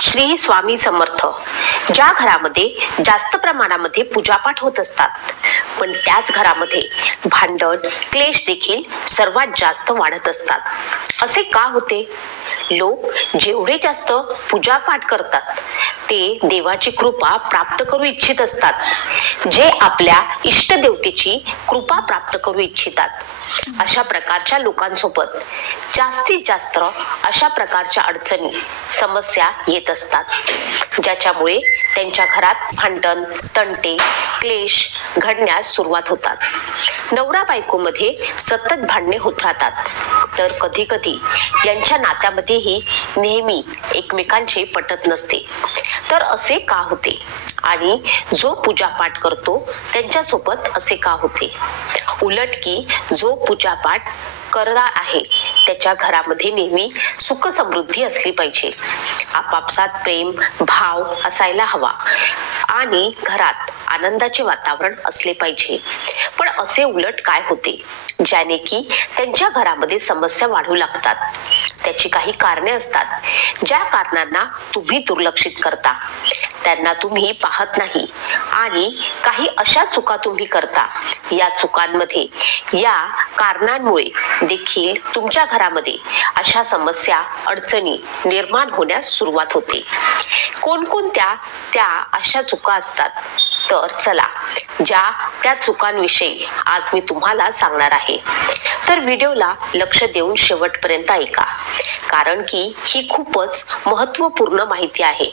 श्री स्वामी समर्थ. ज्या घरामध्ये जास्त प्रमाणामध्ये पूजापाठ होत असतात पण त्याच घरामध्ये भांडण क्लेश देखील सर्वात जास्त वाढत असतात. असे का होते? लोक जेवढे जास्त पूजापाठ करतात ते देवाची कृपा प्राप्त करू इच्छित असतात. जे आपल्या इष्टदेवतेची कृपा प्राप्त करू इच्छितात अशा प्रकारच्या लोकांसोबत जास्तीत जास्त अशा प्रकारच्या अडचणी समस्या येत असतात, ज्याच्यामुळे त्यांच्या घरात भांडण तंटे क्लेश घडण्यास सुरुवात होतात. नवरा बायकोमध्ये सतत भांडणे होत राहतात, तर कधी कधी यांच्या नात्यामध्येही नेहमी एकमेकांचे पटत नसते. तर असे का होते आणि जो पूजापाठ करतो त्यांच्यासोबत असे का होते? उलट की जो पूजापाठ करणार आहे त्याच्या घरामध्ये नेहमी सुख समृद्धी असली पाहिजे, आपापसात प्रेम भाव असायला हवा आणि घरात आनंदाचे वातावरण असले पाहिजे. पण असे उलट काय होते ज्याने की त्यांच्या घरामध्ये समस्या वाढू लागतात? त्याची काही कारणे असतात, ज्या कारणांना तुम्ही दुर्लक्षित करता, त्यांना तुम्ही पाहत नाही आणि काही अशा चुका तुम्ही करता. या चुकांमध्ये या कारणांमुळे देखील तुमच्या घरामध्ये अशा समस्या अडचणी निर्माण होण्यास सुरुवात होते. कोणकोणत्या त्या अशा चुका असतात? तर चला त्या चुकांविषयी आज मी तुम्हाला सांगणार आहे. तर व्हिडिओला लक्ष देऊन शेवटपर्यंत ऐका, कारण की ही खूपच महत्त्वपूर्ण माहिती आहे.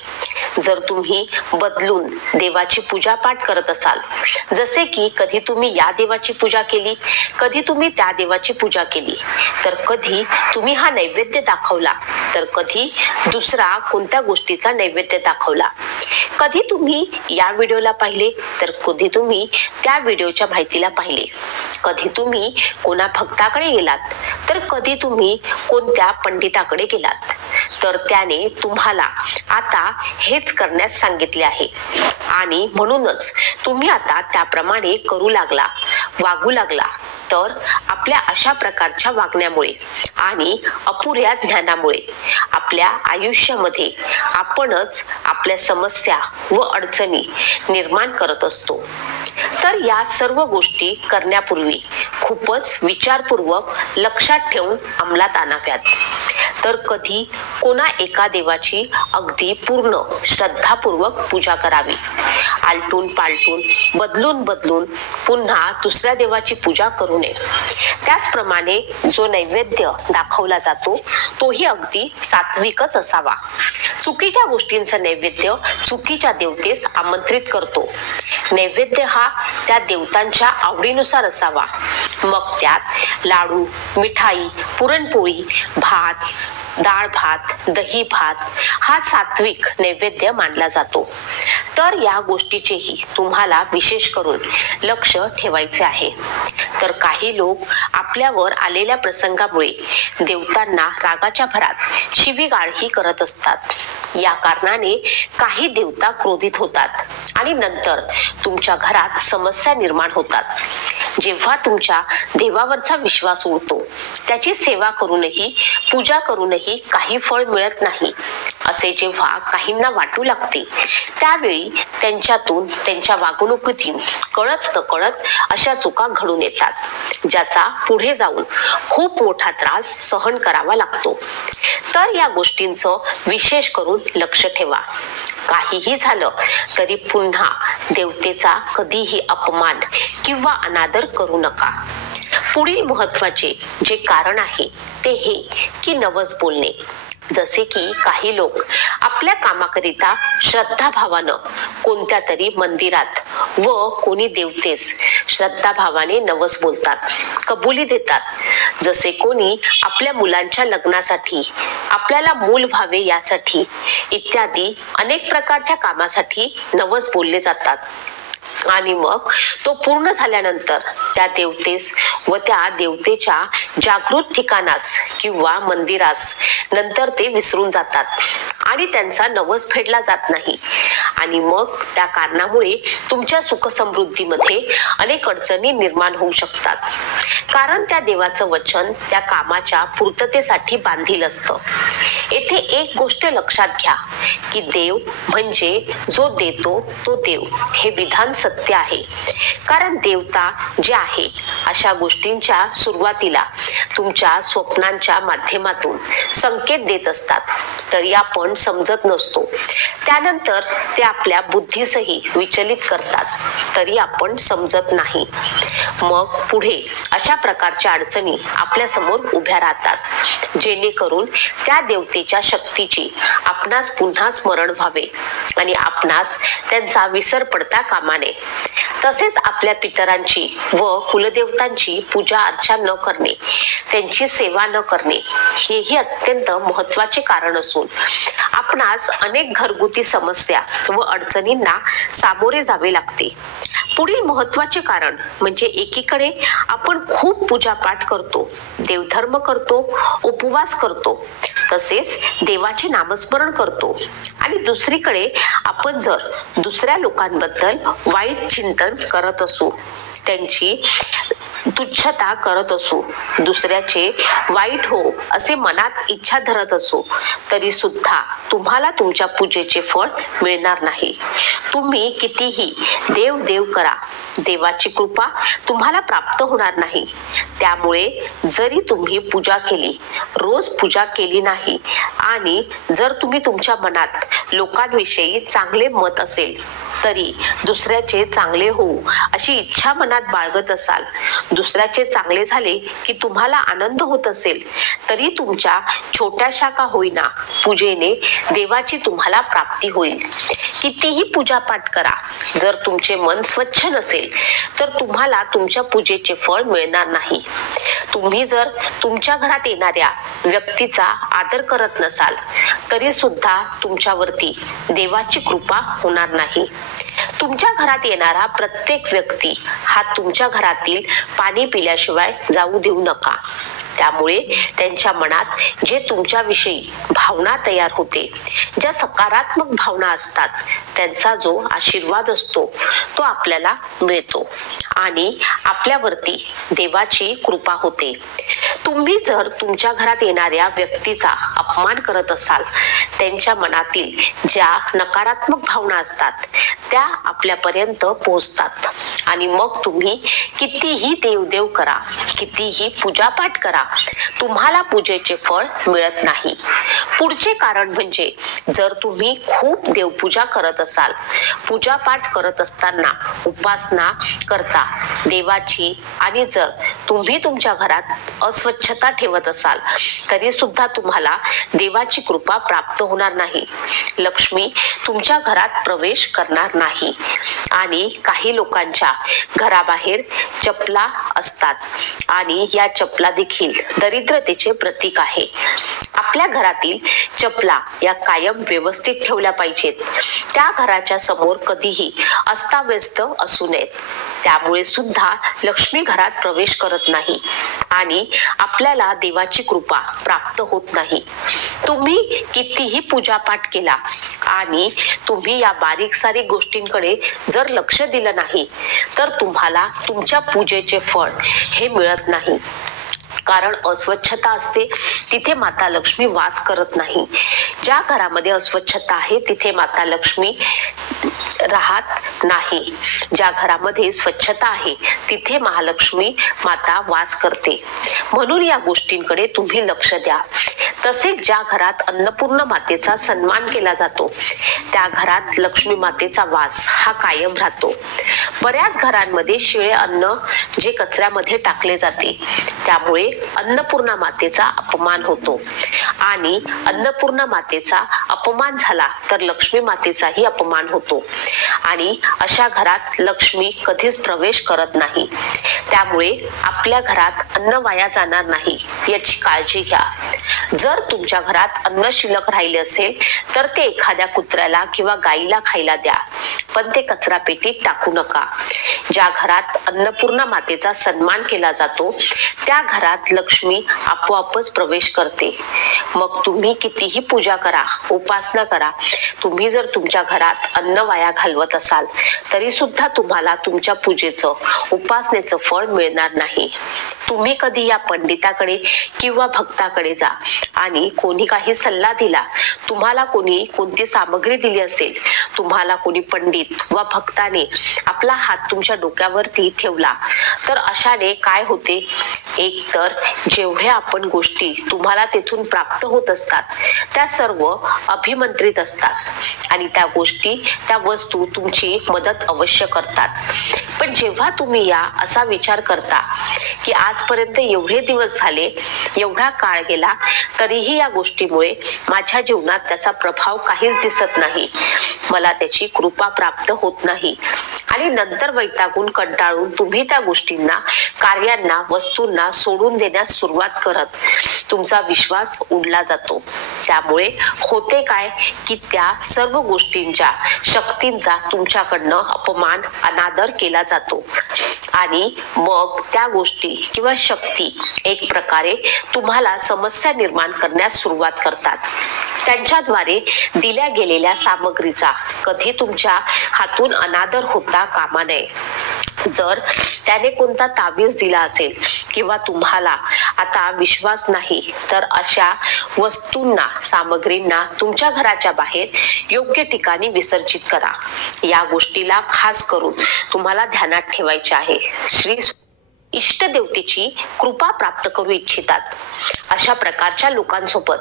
जर तुम्ही बदलून देवाची पूजापाठ करत असाल, जसे की कधी तुम्ही या देवाची पूजा केली, कधी तुम्ही त्या देवाची पूजा केली, तर कधी तुम्ही हा नैवेद्य दाखवला, तर कधी दुसरा कोणत्या गोष्टीचा नैवेद्य दाखवला, कधी तुम्ही या व्हिडिओला पाहिले, तर कधी तुम्ही त्या व्हिडिओच्या माहितीला पाहिले, कधी तुम्ही कोणा भक्ताकडे गेलात, तर कधी तुम्ही कोणत्या पंडिताकडे गेलात, तर त्याने तुम्हाला आता हेच करण्यास सांगितले आहे आणि म्हणूनच तुम्ही आता त्याप्रमाणे करू लागला, वागू लागला. तर आपल्या अशा प्रकारच्या वागण्यामुळे आणि अपुऱ्या ज्ञानामुळे आपल्या आयुष्यामध्ये आपणच आपल्या समस्या व अडचणी निर्माण करत असतो. तर या सर्व गोष्टी करण्यापूर्वी खूपच विचारपूर्वक लक्षात ठेवून अंमलात आणाव्यात. तर कधी कोणा एका देवाची अगदी पूर्ण श्रद्धापूर्वक पूजा करावी. आलटून पालटून बदलून बदलून पुन्हा दुसऱ्या देवाची पूजा करू नये. त्याचप्रमाणे जो नैवेद्य दाखवला जातो तोही अगदी सात्विकच असावा. चुकीच्या गोष्टींचा नैवेद्य चुकीच्या देवतेस आमंत्रित करतो. नैवेद्य हा त्या देवतांच्या आवडीनुसार असावा. मग त्यात लाडू, मिठाई, पुरणपोळी, भात, डाळ भात, दही भात हा सात्विक नैवेद्य मानला जातो. तर या गोष्टीचेही तुम्हाला विशेष करून लक्ष ठेवायचे आहे. तर काही लोक आपल्यावर आलेल्या प्रसंगामुळे देवतांना रागाच्या भरात शिवीगाळही करत असतात. या कारणाने काही देवता क्रोधित होतात आणि नंतर तुमच्या घरात समस्या निर्माण होतात. जेव्हा तुमच्या देवावरचा विश्वास उडतो, त्याची सेवा करूनही पूजा करूनही काही फळ मिळत नाही असे जेव्हा काहींना वाटू लागते, त्यावेळी त्यांच्यातून त्यांच्या वागणुकीतून कळत नकळत अशा चुका घडून येतात, ज्याचा पुढे जाऊन खूप मोठा त्रास सहन करावा लागतो. तर या गोष्टींचं विशेष करून लक्ष ठेवा. काहीही झालं तरी पुन्हा देवतेचा कधीही अपमान किंवा अनादर करू नका. पुढील महत्वाचे जे कारण आहे ते हे की नवस बोलणे. जसे की काही लोक आपल्या कामाकरिता श्रद्धाभावानं कोणत्या तरी मंदिरात व कोणी देवतेस श्रद्धाभावाने नवस बोलतात, कबुली देतात. जसे कोणी आपल्या मुलांच्या लग्नासाठी, आपल्याला मूल व्हावे यासाठी इत्यादी अनेक प्रकारच्या कामासाठी नवस बोलले जातात. आणि मग तो पूर्ण झाल्यानंतर त्या देवतेस व त्या देवतेच्या जागृत ठिकाणास किंवा मंदिरास नंतर ते विसरून जातात आणि त्यांचा नवस फेडला जात नाही. आणि मग त्या कारणामुळे तुमच्या सुख समृद्धीमध्ये अनेक अडचणी निर्माण होऊ शकतात. कारण त्या देवाचं वचन त्या कामाच्या पूर्ततेसाठी बांधील असतं. येथे एक गोष्ट लक्षात घ्या की देव म्हणजे जो देतो तो देव हे विधान सत्य आहे. कारण देवता जे आहे अशा गोष्टींच्या सुरुवातीला तुमच्या स्वप्नांच्या माध्यमातून संकेत देत असतात, तरी आपण समजत नसतो. त्यानंतर ते आपल्या बुद्धीसही विचलित करतात, तरी आपण समजत नाही. मग पुढे अशा प्रकारच्या अडचणी आपल्या समोर उभ्या राहतात, जेणेकरून त्या देवतेच्या शक्तीची आपणास पुन्हा स्मरण व्हावे आणि आपणास त्यांचा विसर पडता कामा नये. तसेच आपल्या पितरांची व कुलदेवतांची पूजा अर्चा न करणे, त्यांची सेवा न करणे हेही अत्यंत महत्वाचे कारण असून आपणास अनेक घरगुती समस्या व अडचणींना सामोरे जावे लागते. पुढील महत्वाचे कारण म्हणजे एकीकडे आपण खूप पूजापाठ करतो, देवधर्म करतो, उपवास करतो, तसेच देवाचे नामस्मरण करतो आणि दुसरीकडे आपण जर दुसऱ्या लोकांबद्दल वाईट चिंतन करत असू, त्यांची तुच्छता करत असू, दुसऱ्याचे वाईट हो असे मनात इच्छा धरत असो, तरी सुद्धा तुम्हाला तुमच्या पूजेचे फळ मिळणार नाही. तुम्ही कितीही देव देव करा, देवाची कृपा तुम्हाला प्राप्त होणार नाही. त्यामुळे जरी तुम्ही पूजा केली, रोज पूजा केली नाही आणि जर तुम्ही तुमच्या मनात लोकांविषयी चांगले मत असेल, तरी दुसऱ्याचे चांगले होऊ अशी इच्छा मनात बाळगत असाल, दुसऱ्याचे चांगले झाले की तुम्हाला आनंद होत असेल, तरी तुमच्या छोट्याशा का होईना पूजेने देवाची तुम्हाला प्राप्ती होईल. कितीही पूजापाठ करा, जर तुमचे मन स्वच्छ नसेल तर तुम्हाला तुमच्या पूजेचे फळ मिळणार नाही. तुम्ही जर तुमच्या घरात येणाऱ्या व्यक्तीचा आदर करत नसाल, तरी सुद्धा तुमच्यावरती देवाची कृपा होणार नाही. तुमच्या घरात येणारा प्रत्येक व्यक्ती हा तुमच्या घरातील पाणी पिल्याशिवाय जाऊ देऊ नका. त्यामुळे त्यांच्या मनात जे तुमच्याविषयी भावना तयार होते, ज्या सकारात्मक भावना असतात, त्यांचा जो आशीर्वाद असतो तो आपल्याला मिळतो आणि आपल्यावरती देवाची कृपा होते. तुम्ही जर तुमच्या घरात येणाऱ्या व्यक्तीचा अपमान करत असाल, त्यांच्या मनातील ज्या नकारात्मक भावना असतात त्या आपल्यापर्यंत पोहोचतात आणि मग तुम्ही कितीही देवदेव करा, कितीही पूजापाठ करा, तुम्हाला पूजेचे फळ मिळत नाही. पुढचे कारण म्हणजे जर तुम्ही खूप देवपूजा करत असाल, पूजापाठ करत असताना उपासना करता देवाची, आणि जर तुम्ही तुमच्या घरात अस्वच्छता ठेवत असाल, तरी सुद्धा तुम्हाला देवाची कृपा प्राप्त होणार नाही. लक्ष्मी तुमच्या घरात प्रवेश करणार नाही. आणि काही लोकांच्या घराबाहेर चपला असतात आणि या चपला देखील दरिद्रतेचे प्रतीक आहे. आपल्या घरातील चपला या कायम व्यवस्थित ठेवल्या पाहिजेत. त्या घराच्या समोर कधीही अस्ताव्यस्त असू नयेत. त्यामुळे सुद्धा लक्ष्मी घरात प्रवेश करत नाही आणि आपल्याला देवाची कृपा प्राप्त होत नाही. तुम्ही कितीही पूजापाठ केला आणि तुम्ही या बारीक सारीक गोष्टींकडे जर लक्ष दिलं नाही, तर तुम्हाला तुमच्या पूजेचे फळ हे मिळत नाही. कारण अस्वच्छता असते तिथे माता लक्ष्मी वास करत नाही. ज्या घरामध्ये अस्वच्छता आहे तिथे माता लक्ष्मी राहत नाही. ज्या घरामध्ये स्वच्छता आहे तिथे महालक्ष्मी माता वास करते. म्हणून या गोष्टींकडे तुम्ही लक्ष द्या. तसेच ज्या घरात अन्नपूर्ण मातेचा सन्मान केला जातो, त्या घरात लक्ष्मी मातेचा वास हा कायम राहतो. बऱ्याच घरांमध्ये शिळे अन्न जे कचऱ्यामध्ये टाकले जाते, त्यामुळे अन्नपूर्णा मातेचा अपमान होतो आणि अन्नपूर्णा मातेचा अपमान झाला तर लक्ष्मी मातेचाही अपमान होतो आणि अशा घरात लक्ष्मी कधीच प्रवेश करत नाही. त्यामुळे आपल्या घरात अन्न वाया जाणार नाही याची काळजी घ्या. जर तुमच्या घरात अन्न शिल्लक राहिले असेल तर ते एखाद्या कुत्र्याला किंवा गाईला खायला द्या, पण ते कचरा पेटीत टाकू नका. ज्या घरात अन्नपूर्णा मातेचा सन्मान केला जातो त्या घरात लक्ष्मी आपोआपच प्रवेश करते. मग तुम्ही कितीही पूजा करा, उपासना करा, तुम्ही जर तुमच्या घरात अन्न वाया घालवत असाल तरी सुद्धा तुम्हाला तुमच्या पूजेचं, उपासनेचं फळ मिळणार नाही. तुम्ही कधी या पंडिताकडे किंवा भक्ताकडे जा आणि कोणी काही सल्ला दिला, तुम्हाला कोणी कोणती सामग्री दिली असेल, तुम्हाला कोणी पंडित वा भक्ताने आपला हात तुमच्या डोक्यावरती ठेवला, तर अशाने काय होते, एक तर जेवढ्या आपण गोष्टी तुम्हाला तेथून प्राप्त होत असतात त्या सर्व अभिमंत्रित असतात आणि त्या गोष्टी, त्या वस्तू तुमची मदत अवश्य करतात. पण जेव्हा तुम्ही या असा विचार करता की आजपर्यंत एवढे दिवस झाले, एवढा काळ गेला, तरीही या गोष्टीमुळे माझ्या जीवनात त्याचा प्रभाव काहीच दिसत नाही, मला त्याची कृपा प्राप्त होत नाही आणि नंतर वैतागून कंटाळून तुम्ही त्या गोष्टींना, कार्यांना, वस्तूंना सोडून देण्यास सुरुवात करत तुमचा विश्वास उडला जातो. त्यामुळे होते काय की त्या सर्व गोष्टींच्या, शक्तींचा तुमच्याकडनं अपमान, अनादर केला जातो आणि मग त्या गोष्टी किंवा शक्ती एक प्रकारे तुम्हाला समस्या निर्माण करण्यास सुरुवात करतात. त्यांच्याद्वारे दिल्या गेलेल्या सामग्रीचा कधी तुमच्या हातून अनादर होता कामा नये. जर त्याने कोणता तावीज दिला असेल किंवा तुम्हाला आता विश्वास नाही, तर अशा वस्तूंना, सामग्रींना तुमच्या घराच्या बाहेर योग्य ठिकाणी विसर्जित करा. या गोष्टीला खास करून तुम्हाला ध्यानात ठेवायचे आहे. श्री इष्टदेवतेची कृपा प्राप्त करू इच्छितात अशा प्रकारच्या लोकांसोबत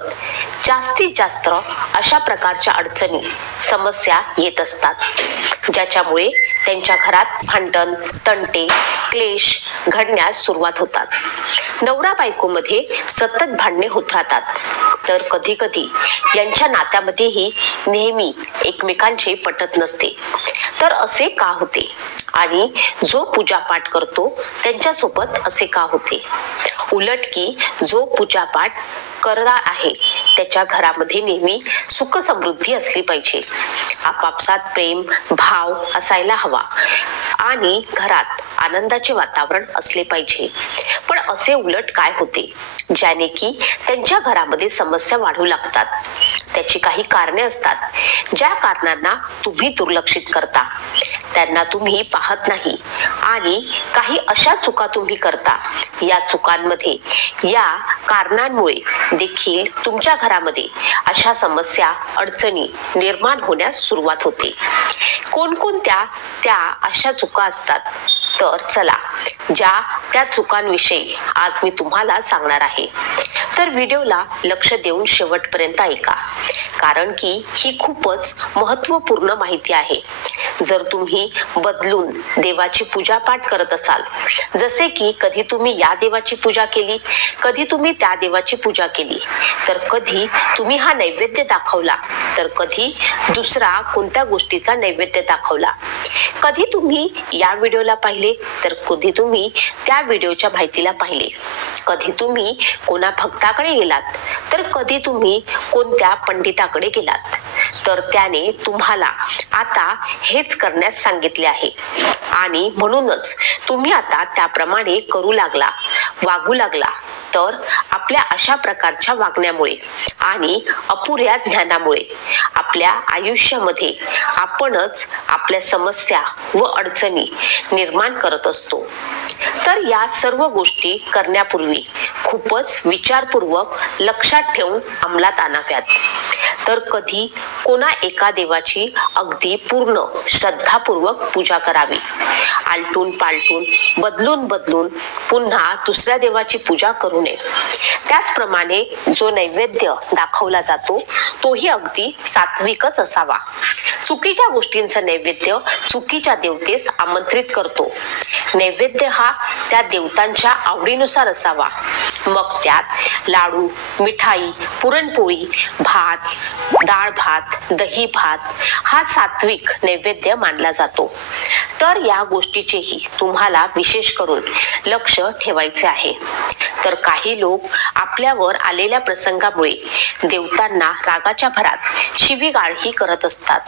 जास्तीत जास्त अशा प्रकारच्या अडचणी, समस्या येत असतात, ज्याच्यामुळे त्यांच्या घरात भांडण, तंटे, क्लेश घडण्यास सुरुवात होतात. नवरा बायकोमध्ये सतत भांडणे होत राहतात, तर कधी कधी यांच्या नात्यामध्येही नेहमी एकमेकांचे पटत नसते. तर असे का होते आणि जो पूजा पाठ करतो त्यांच्यासोबत असे का होते? उलट की जो पूजा पाठ करणार आहे त्याच्या घरामध्ये नेहमी सुख समृद्धी असली पाहिजे, आपापसात प्रेम भाव असायला हवा आणि घरात आनंदाचे वातावरण असले पाहिजे. पण असे उलट काय होते, ज्याने की त्यांच्या घरामध्ये समस्या वाढू लागतात. त्याची काही कारणे असतात, ज्या कारणांना तुम्ही दुर्लक्षित करता, त्यांना तुम्ही पाहत नाही आणि काही अशा चुका तुम्ही करता, या चुकांमध्ये, या कारणांमुळे देखील तुमच्या घरामध्ये अशा समस्या, अडचणी निर्माण होण्यास सुरुवात होते. कोणकोणत्या त्या अशा चुका असतात? तर चला, ज्या त्या चुकांविषयी आज मी तुम्हाला सांगणार आहे. तर व्हिडिओला लक्ष देऊन शेवटपर्यंत ऐका, कारण की ही खूपच महत्त्वपूर्ण माहिती आहे. जर तुम्ही बदलून देवाची पूजा पाठ करत असाल, जसे की कधी तुम्ही या देवाची पूजा केली, कधी तुम्ही त्या देवाची पूजा केली, तर कधी तुम्ही हा नैवेद्य दाखवला, तर कधी दुसरा कोणत्या गोष्टीचा नैवेद्य दाखवला, कधी तुम्ही या व्हिडिओला पाहिले, तर कधी तुम्ही त्या व्हिडिओच्या माहितीला पाहिले, कधी तुम्ही कोणा भक्ताकडे गेलात, तर कधी तुम्ही कोणत्या पंडिताकडे गेलात, तर त्याने तुम्हाला आता हेच करण्यास सांगितले आहे आणि म्हणूनच तुम्ही आता त्याप्रमाणे करू लागला, वागू लागला. तर आपल्या अशा प्रकारच्या वागण्यामुळे आणि अपुऱ्या ज्ञानामुळे आपल्या आयुष्यामध्ये आपणच आपल्या समस्या व अडचणी निर्माण करत असतो. तर या सर्व गोष्टी करण्यापूर्वी खूपच विचारपूर्वक लक्षात ठेवून अंमलात आणाव्यात. तर कधी कोणा एका देवाची अगदी पूर्ण श्रद्धापूर्वक पूजा करावी. आलटून पालटून, बदलून बदलून पुन्हा दुसऱ्या देवाची पूजा करू नये. त्याचप्रमाणे जो नैवेद्य दाखवला जातो तोही अगदी सात्विकच असावा. चुकीच्या गोष्टींचा नैवेद्य चुकीच्या देवतेस आमंत्रित करतो. नैवेद्य हा त्या देवतांच्या आवडीनुसार असावा. मग त्यात लाडू, मिठाई, पुरणपोळी, भात, डाळ भात, दही भात हा सात्विक नैवेद्य मानला जातो. तर या गोष्टीचेही तुम्हाला विशेष करून लक्ष ठेवायचे आहे. तर काही लोक आपल्यावर आलेल्या प्रसंगामुळे देवतांना रागाच्या भरात शिवीगाळही करत असतात.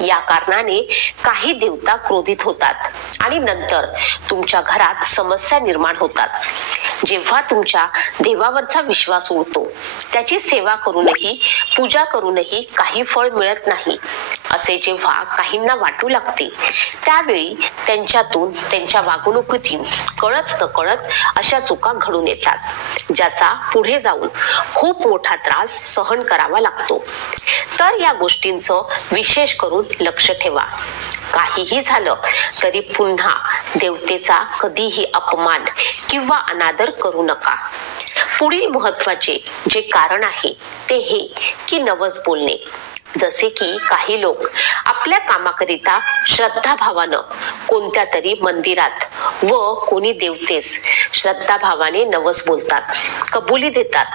या कारणाने काही देवता क्रोधित होतात आणि नंतर तुमच्या घरात समस्या निर्माण होतात. जेव्हा तुमच्या देवावरचा विश्वास उडतो, त्याची सेवा करूनही, पूजा करूनही काही फळ मिळत नाही असे जेव्हा काहींना वाटू लागते, त्यावेळी त्यांच्यातून, त्यांच्या वागणुकीतून कळत नकळत अशा चुका घडून येतात, ज्याचा पुढे जाऊन खूप मोठा त्रास सहन करावा लागतो. तर या गोष्टींचं विशेष करून लक्ष ठेवा. काहीही झालं तरी पुन्हा देवतेचा कधीही अपमान किंवा अनादर करू नका. पुढील महत्वाचे जे कारण आहे ते हे की नवस बोलणे. जसे की काही लोक आपल्या कामाकरिता श्रद्धाभावानं कोणत्या तरी मंदिरात व कोणी देवतेस श्रद्धाभावाने नवस बोलतात, कबुली देतात.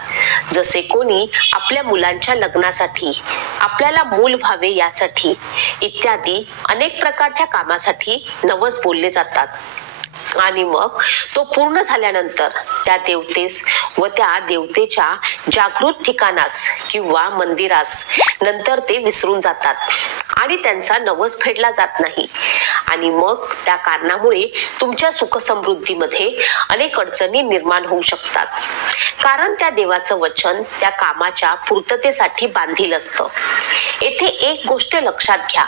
जसे कोणी आपल्या मुलांच्या लग्नासाठी, आपल्याला मूल व्हावे यासाठी इत्यादी अनेक प्रकारच्या कामासाठी नवस बोलले जातात. आणि मग तो पूर्ण झाल्यानंतर त्या देवतेस व त्या देवतेच्या जागृत ठिकाणास किंवा मंदिरास नंतर ते विसरून जातात आणि त्यांचा नवस फेडला जात नाही. आणि मग त्या कारणामुळे तुमच्या सुख समृद्धीमध्ये अनेक अडचणी निर्माण होऊ शकतात. कारण त्या देवाचं वचन त्या कामाच्या पूर्ततेसाठी बांधील असतं. येथे एक गोष्ट लक्षात घ्या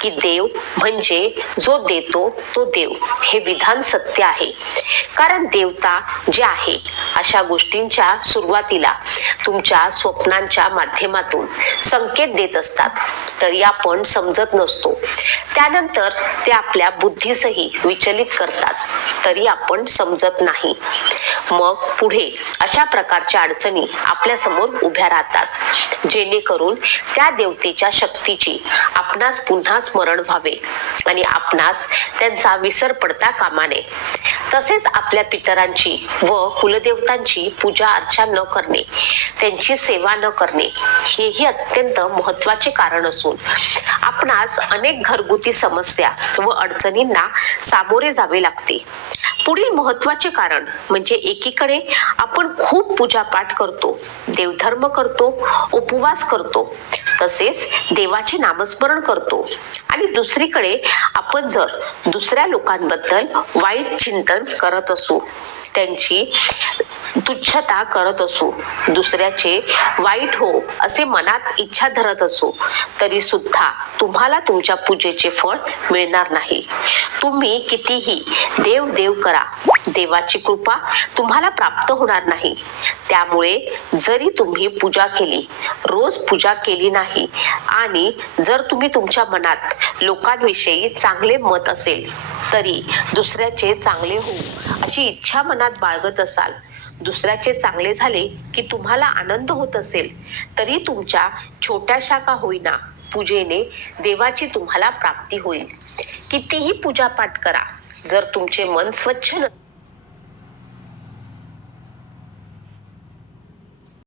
की देव म्हणजे जो देतो तो देव हे विधान सत्य आहे. कारण देवता जे आहे अशा गोष्टींच्या सुरुवातीला तुमच्या स्वप्नांच्या माध्यमातून संकेत देत असतात, तरी आपण समजत नसतो. त्यानंतर ते आपल्या बुद्धीसही विचलित करतात, तरी आपण समजत नाही. मग पुढे अशा प्रकारच्या अडचणी आपल्या समोर उभ्या राहतात, जेणेकरून त्या देवतेच्या शक्तीची आपणास पुन्हा स्मरण व्हावे आणि आपणास त्यांचा विसर पडता कामा नये. तसेच आपल्या पितरांची व कुलदेवतांची पूजा अर्चा न करणे, त्यांची सेवा न करणे हेही अत्यंत महत्वाचे कारण असून आपणास अनेक घरगुती समस्या व अडचणींना सामोरे जावे लागते. पुढील महत्वाचे कारण म्हणजे एकीकडे आपण खूप पूजापाठ करतो, देवधर्म करतो, उपवास करतो, तसेच देवाचे नामस्मरण करतो आणि दुसरीकडे आपण जर दुसऱ्या लोकांबद्दल वाईट चिंतन करत असू, त्यांची तुच्छता करत असू, दुसऱ्याचे वाईट हो असे मनात इच्छा धरत असू, तरी सुद्धा तुम्हाला तुमच्या पूजेचे फळ मिळणार नाही. तुम्ही कितीही देव देव करा, देवाची कृपा तुम्हाला प्राप्त होणार नाही. त्यामुळे जरी तुम्ही पूजा केली, रोज पूजा केली नाही आणि जर तुम्ही तुमच्या मनात लोकांविषयी चांगले मत असेल, तरी दुसऱ्याचे चांगले होऊ अशी इच्छा मनात बाळगत असाल, दुसऱ्याचे चांगले झाले की तुम्हाला आनंद होत असेल, तरी तुमच्या छोट्याशा का होईना पूजेने देवाची तुम्हाला प्राप्ती होईल. कितीही पूजापाठ करा, जर तुमचे मन स्वच्छ